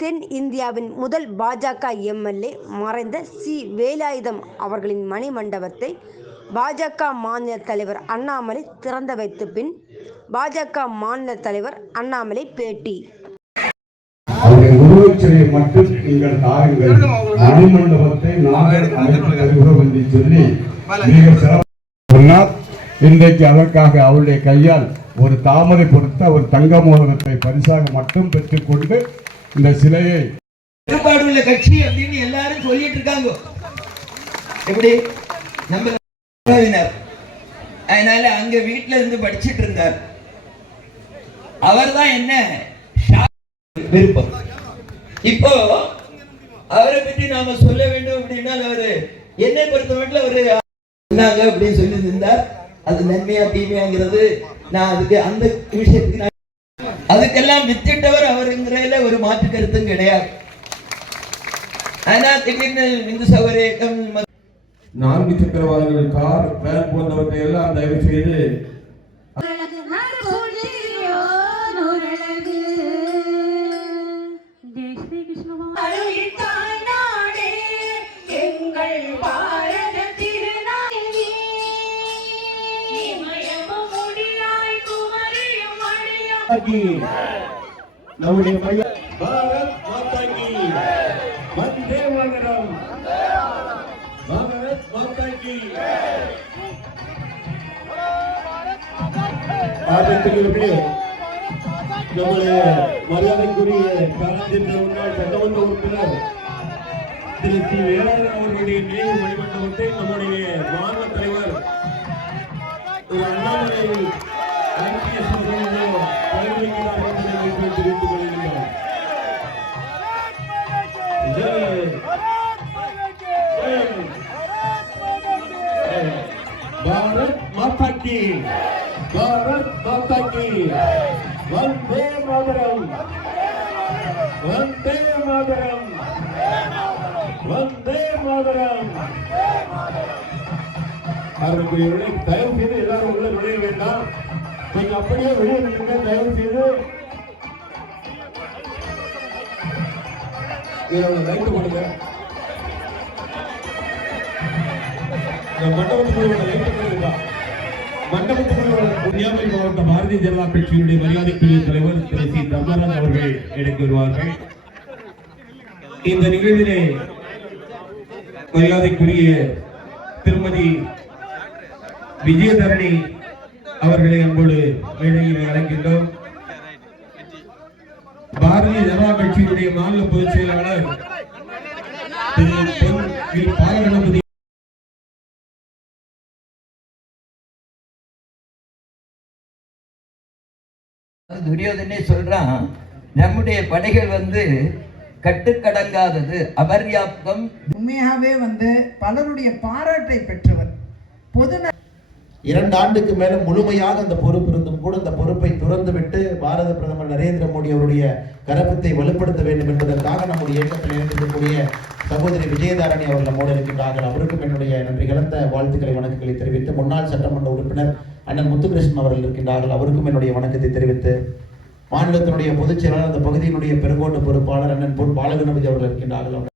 தென் இந்தியாவின் முதல் பாஜக எம்எல்ஏ மறைந்த சி. வேலாயுதம் அவர்களின் மணி மண்டபத்தை பாஜக மாநில தலைவர் அண்ணாமலை திறந்து வைத்த பின் பாஜக மாநில தலைவர் அண்ணாமலை பேட்டி. உருவச்சிலையை மட்டும் நீங்கள் தாருங்கள் மணிமண்டபத்தை நாங்கள் அமைத்து தருகிறோம் என்று சொல்லி மிக சிறப்பு சொன்னார். இன்றைக்கு அதற்காக அவருடைய கையால் ஒரு தாமரை பொறுத்த ஒரு தங்க மோதிரத்தை பரிசாக மட்டும் பெற்றுக்கொண்டு இந்த சிலையை கட்டுப்பாடு உள்ள கட்சி அப்படின்னு எல்லாரும் சொல்லிட்டு இருக்காங்க. எப்படி? நம்ம அதனால அங்க வீட்டுல இருந்து படிச்சிட்டு இருந்தார். அவர்தான் என்ன விருப்பம். இப்போ அவரை பற்றி நாம சொல்ல வேண்டும் அப்படின்னா அவரு என்னை பொறுத்த மட்டும் அவரு சொன்னாங்க அப்படின்னு சொல்லி இருந்தார் அது நன்மையா தீமையாங்கிறது நான் அதுக்கு அந்த விஷயத்துக்கு நான் அதுக்கெல்லாம் வித்திட்டவர் அவருங்கிறதுல ஒரு மாற்று கருத்தும் கிடையாது. ஆனா திடீர்னு இந்து சகோதர இயக்கம் நான்கு சக்கர வாகனங்கள் கார் வேன் போன்றவற்றை எல்லாம் தயவு செய்து நம்முடைய மையம் பாரத் மாதா கி வந்தே மாதரம் பாரத் மாதா கி ஆதரத்திற்கு நம்முடைய மரியாதைக்குரிய காலத்தின் முன்னாள் சட்டமன்ற உறுப்பினர் திரு சி. வேளாண் அவர்களுடைய நினைவு மணிமண்டபத்தை நம்முடைய மாநில தலைவர் அண்ணாமலை ஐபிஎஸ் அவர்கள் பரிந்துரைக்கிறார் என்பதை வைத்து தெரிவித்துக் கொள்கின்றோம் பாரத் மாதா கி பாரத் மாதா கி வந்தே மாதரம் வந்தே மாதரம் வந்தே மாதரம் அவர்களுடைய தயவு செய்து எல்லாரும் உள்ள நுழைய வேண்டாம் நீங்க அப்படியே வெளியே நின்று தயவு செய்து இதோட கொடுங்க இந்த மண்டபத்துக்குள்ள மண்டபத்துக்குள்ள மாவட்ட பாரதிய ஜனதா கட்சியினுடைய மரியாதைக்குரிய தலைவர் திரு சி. தர்மராஜ் அவர்கள் எடுத்து வருவார்கள். இந்த நிகழ்விலே மரியாதைக்குரிய திருமதி விஜயதரணி அவர்களை அன்போடு மேடையில் அழைக்கின்றோம். பாரதிய ஜனதா கட்சியினுடைய மாநில பொதுச் செயலாளர் திரு. பாலகணபதி துரியோதனே சொல்றான் நம்முடைய படைகள் வந்து கட்டுக்கடங்காதது அபர்யாப்தம். உண்மையாகவே வந்து பலருடைய பாராட்டை பெற்றவர். பொது இரண்டு ஆண்டுக்கு மேல முழுமையாக அந்த பொறுப்பு இருந்தும் கூட அந்த பொறுப்பை துறந்து விட்டு பாரத பிரதமர் நரேந்திர மோடி அவருடைய கரப்பத்தை வலுப்படுத்த வேண்டும் என்பதற்காக நம்முடைய இயக்கத்தில் இருக்கக்கூடிய சகோதரி விஜயதாரணி அவர்கள் நம்மோடு இருக்கின்றார்கள். அவருக்கும் என்னுடைய நன்றி கலந்த வாழ்த்துக்களை வணக்கங்களை தெரிவித்து முன்னாள் சட்டமன்ற உறுப்பினர் அண்ணன் முத்துகிருஷ்ணன் அவர்கள் இருக்கின்றார்கள். அவருக்கும் என்னுடைய வணக்கத்தை தெரிவித்து மாநிலத்தினுடைய பொதுச் செயலாளர் அந்த பகுதியினுடைய பெருங்கோட்டு பொறுப்பாளர் அண்ணன் பொன் பாலகணபதி அவர்கள் இருக்கின்றார்கள்.